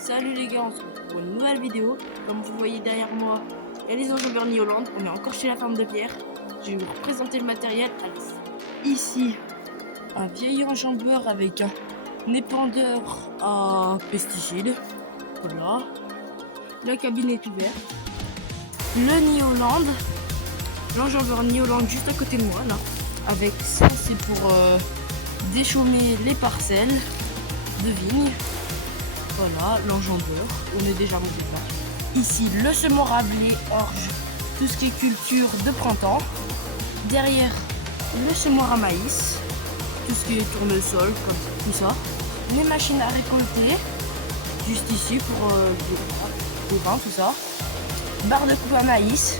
Salut les gars, on se retrouve pour une nouvelle vidéo. Comme vous voyez derrière moi, il y a les enjambeurs New-Holland. On est encore chez la ferme de Pierre. Je vais vous représenter le matériel. Ici, un vieil enjambeur avec un épandeur à pesticides. Voilà. La cabine est ouverte. Le New-Holland, l'enjambeur New-Holland juste à côté de moi là. Avec ça, c'est pour déchaumer les parcelles de vignes. Voilà, l'enjambeur, on est déjà monté là. Ici, le semoir à blé, orge, tout ce qui est culture de printemps. Derrière, le semoir à maïs, tout ce qui est tournesol, comme tout ça. Les machines à récolter, juste ici pour le vin, tout ça. Barre de coupe à maïs,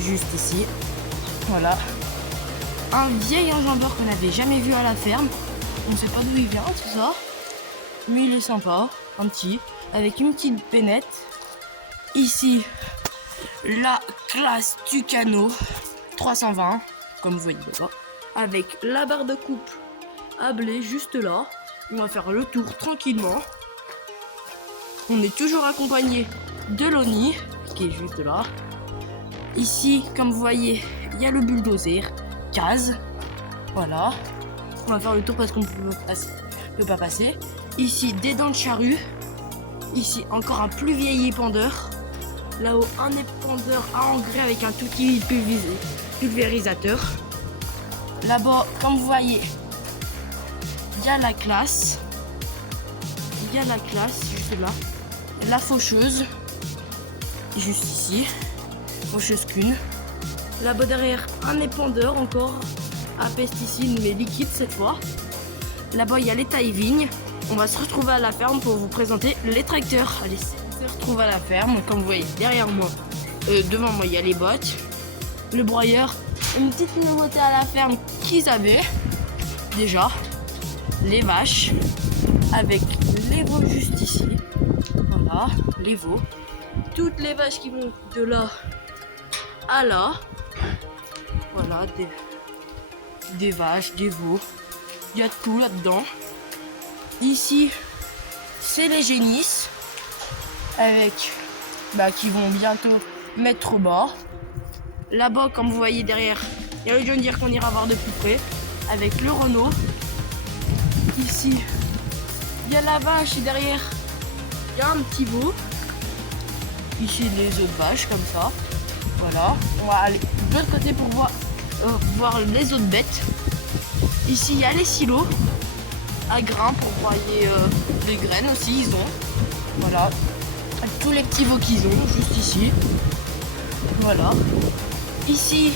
juste ici. Voilà. Un vieil enjambeur qu'on n'avait jamais vu à la ferme. On ne sait pas d'où il vient, tout ça. Mais il est sympa, un petit, avec une petite peinette. Ici, la classe Tucano 320, comme vous voyez là, avec la barre de coupe à blé juste là. On va faire le tour tranquillement. On est toujours accompagné de l'ONI, qui est juste là. Ici, comme vous voyez, il y a le bulldozer, case. Voilà. On va faire le tour parce qu'on ne peut pas passer. Ici, des dents de charrue. Ici, encore un plus vieil épandeur. Là-haut, un épandeur à engrais avec un tout petit pulvérisateur. Là-bas, comme vous voyez, il y a la classe. Il y a la classe, juste là. La faucheuse, juste ici. Faucheuse qu'une. Là-bas derrière, un épandeur encore à pesticides, mais liquide cette fois. Là-bas, il y a les tailles vignes. On va se retrouver à la ferme pour vous présenter les tracteurs. Allez, on se retrouve à la ferme. Comme vous voyez, derrière moi, devant moi, il y a les bottes, le broyeur. Une petite nouveauté à la ferme qu'ils avaient déjà, les vaches, avec les veaux juste ici. Voilà, les veaux. Toutes les vaches qui vont de là à là. Voilà, des vaches, des veaux. Il y a tout là-dedans. Ici, c'est les génisses avec qui vont bientôt mettre au bas. Là-bas, comme vous voyez derrière, il y a le John Deere qu'on ira voir de plus près avec le Renault. Ici, il y a la vache et derrière, il y a un petit veau. Ici, les autres vaches comme ça. Voilà, on va aller de l'autre côté pour voir les autres bêtes. Ici, il y a les silos à grains pour broyer les graines aussi, ils ont. Voilà. Tous les petits veaux qu'ils ont, juste ici. Voilà. Ici,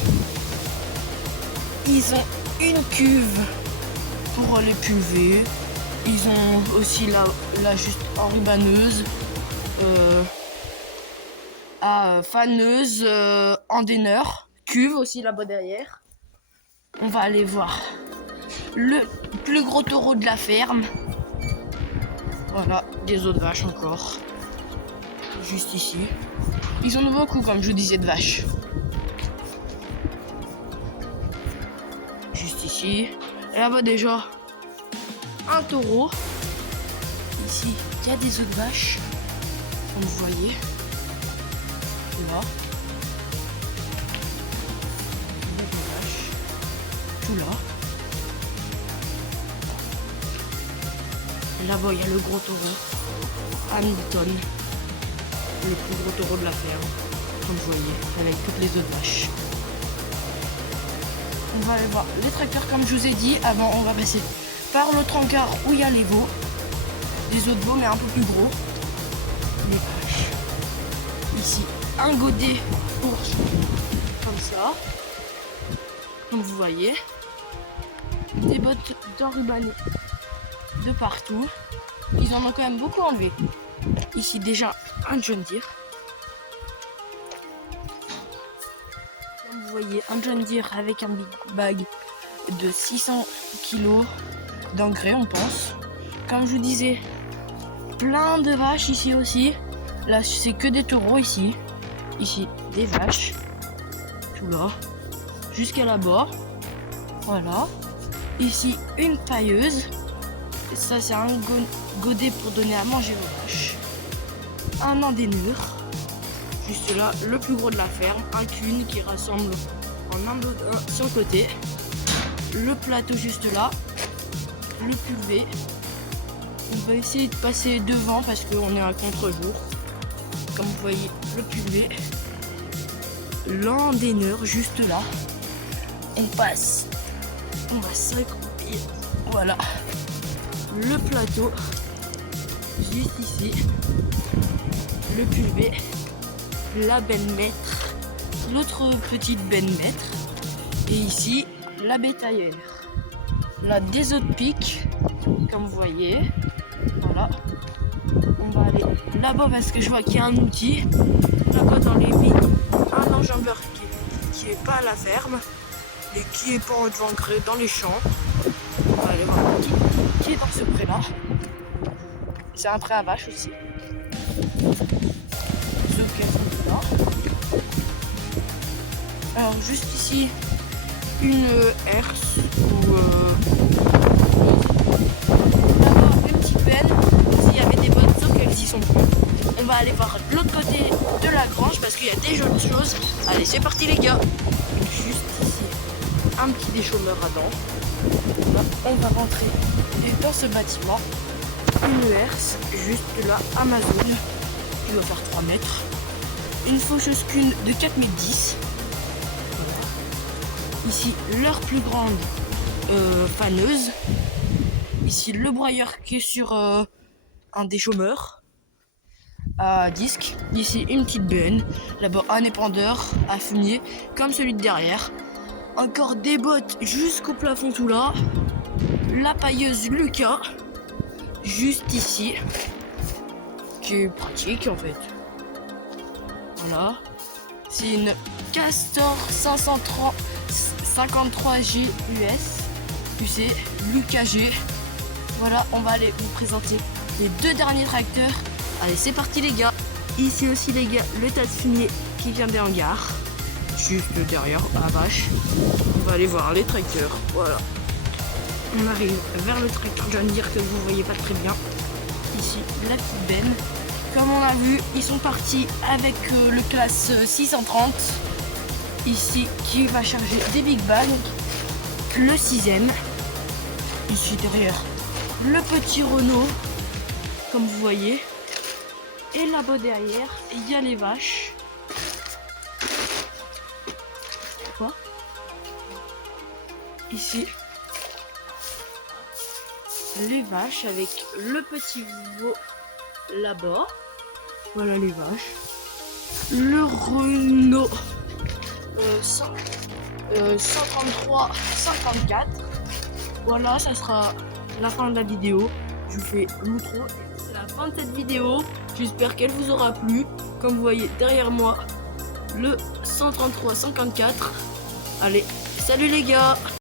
ils ont une cuve pour les pulver. Ils ont aussi la juste enrubaneuse, faneuse, endéneur. Cuve aussi là-bas derrière. On va aller voir le plus gros taureau de la ferme. Voilà, des autres vaches encore. Juste ici. Ils en ont beaucoup, comme je vous disais, de vaches. Juste ici. Et là-bas déjà, un taureau. Ici, il y a des autres vaches. Comme vous voyez. Là. Il y a des vaches. Tout là. Là-bas, il y a le gros taureau, Hamilton, le plus gros taureau de la ferme, comme vous voyez, avec toutes les autres vaches. On va aller voir les tracteurs, comme je vous ai dit. Avant, on va passer par le trancard où il y a les veaux, des autres veaux, mais un peu plus gros. Les vaches. Ici, un godet pour comme ça, comme vous voyez. Des bottes d'enrubané de partout. Ils en ont quand même beaucoup enlevé. Ici déjà un John Deere. Comme vous voyez, un John Deere avec un big bag de 600 kg d'engrais, on pense. Comme je vous disais, plein de vaches ici aussi. Là, c'est que des taureaux ici. Ici, des vaches. Tout là. Jusqu'à là-bas. Voilà. Ici, une pailleuse. Ça, c'est un godet pour donner à manger aux vaches. un endaineur. Juste là, le plus gros de la ferme, un cune qui rassemble en un baudin sur le côté. Le plateau juste là, le pulvé. On va essayer de passer devant parce qu'on est à contre-jour. Comme vous voyez, le pulvé. L'endaineur juste là. On passe. On va s'accroupir. Voilà. Le plateau. Juste ici. Le pulvé. La benne maître. L'autre petite benne maître. Et ici, la bétaillère. Là, des autres pics. Comme vous voyez. Voilà. On va aller là-bas parce que je vois qu'il y a un outil. Là-bas dans les vignes, un enjambeur qui est pas à la ferme et qui est pas en devancré dans les champs. On va aller voir qui est dans ce pré-là. C'est un pré à vache aussi. Ceux qui sont là. Alors juste ici, une herse ou là-bas une petite benne. S'il y avait des bonnes sauf qu'elles y sont plus. On va aller voir de l'autre côté de la grange parce qu'il y a des jolies choses. Allez, c'est parti les gars. Juste ici, un petit déchômeur à dents. Là, on va rentrer dans ce bâtiment. Une herse, juste là, Amazon, qui doit faire 3 mètres. Une faucheuse cune de 4,10 m. Voilà. Ici, leur plus grande faneuse. Ici, le broyeur qui est sur un déchômeur à disque. Ici, une petite benne. Là-bas, un épandeur à fumier, comme celui de derrière. Encore des bottes jusqu'au plafond tout là. La pailleuse Lucas, juste ici, qui est pratique en fait. Voilà. C'est une Castor 553G UC Lucas G. Voilà, on va aller vous présenter les 2 derniers tracteurs. Allez, c'est parti les gars. Ici aussi les gars, le tas de fumier qui vient des hangars. Juste derrière la vache. On va aller voir les tracteurs. Voilà. On arrive vers le tracteur. Je viens de dire que vous voyez pas très bien. Ici, la petite benne. Comme on a vu, ils sont partis avec le classe 630. Ici, qui va charger des big bags. Le 6ème. Ici derrière, le petit Renault. Comme vous voyez. Et là-bas derrière, il y a les vaches. Quoi ? Ici, les vaches avec le petit veau là-bas. Voilà les vaches. Le Renault 133 54. Voilà, ça sera la fin de la vidéo. Je vous fais l'outro. C'est la fin de cette vidéo. J'espère qu'elle vous aura plu. Comme vous voyez derrière moi, le 133 54. Allez, salut les gars!